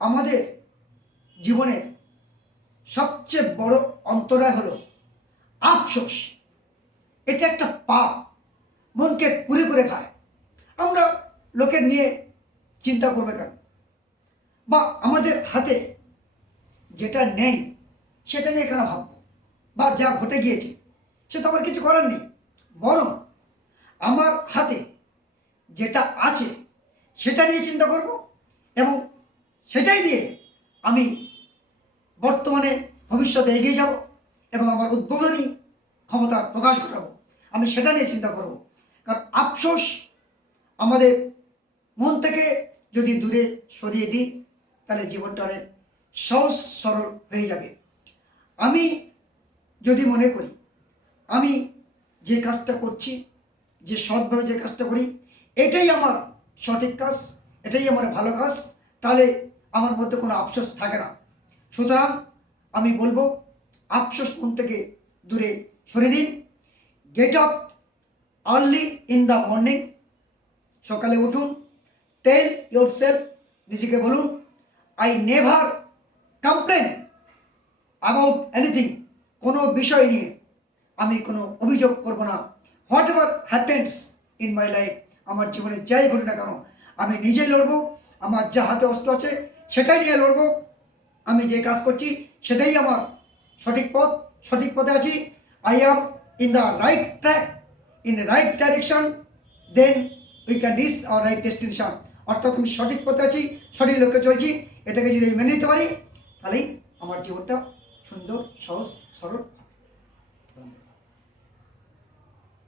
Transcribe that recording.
আমাদের জীবনের সবচেয়ে বড় অন্তরায় হলো আফসোস। এটা একটা পাপ, মনকে কুরে কুরে খায়। আমরা লোকের নিয়ে চিন্তা করবে কেন? বা আমাদের হাতে যেটা নেই সেটা নিয়ে কেন ভাববো? বা যা ঘটে গিয়েছে সে তো আমার কিছু করার নেই। বরং আমার হাতে যেটা আছে সেটা নিয়ে চিন্তা করব এবং সেটাই দিয়ে আমি বর্তমানে ভবিষ্যতে এগিয়ে যাব এবং আমার উদ্ভাবনী ক্ষমতার প্রকাশ ঘটাবো। আমি সেটা নিয়ে চিন্তা করব। কারণ আফসোস আমাদের মন থেকে যদি দূরে সরিয়ে দিই তাহলে জীবনটা অনেক সহজ সরল হয়ে যাবে। আমি যদি মনে করি আমি যে কাজটা করছি, যে সৎভাবে যে কাজটা করি এটাই আমার সঠিক কাজ, এটাই আমার ভালো কাজ, তাহলে আমার মধ্যে কোনো আফসোস থাকে না। সুতরাং আমি বলবো আফসোস মন থেকে দূরে সরিয়ে দিন। Get up early in the morning. সকালে উঠুন। টেল ইয়োর সেলফ, নিজেকে বলুন, I never complain about anything. কোনো বিষয় নিয়ে আমি কোনো অভিযোগ করব না। What ever happens in my life, আমার জীবনে যাই ঘটে না কেন আমি নিজেই লড়বো। আমার যা হাতে অস্ত্র আছে সেটাই নিয়ে লড়বো। আমি যে কাজ করছি সেটাই আমার সঠিক পথ, সঠিক পথে আছি। I am in the right track, in right direction, then we can reach our right destination. অর্থাৎ আমি সঠিক পথে আছি, সঠিক লক্ষ্যে চলছি। এটাকে যদি আমি মেনে নিতে পারি তাহলেই আমার জীবনটা সুন্দর, সহজ, সরল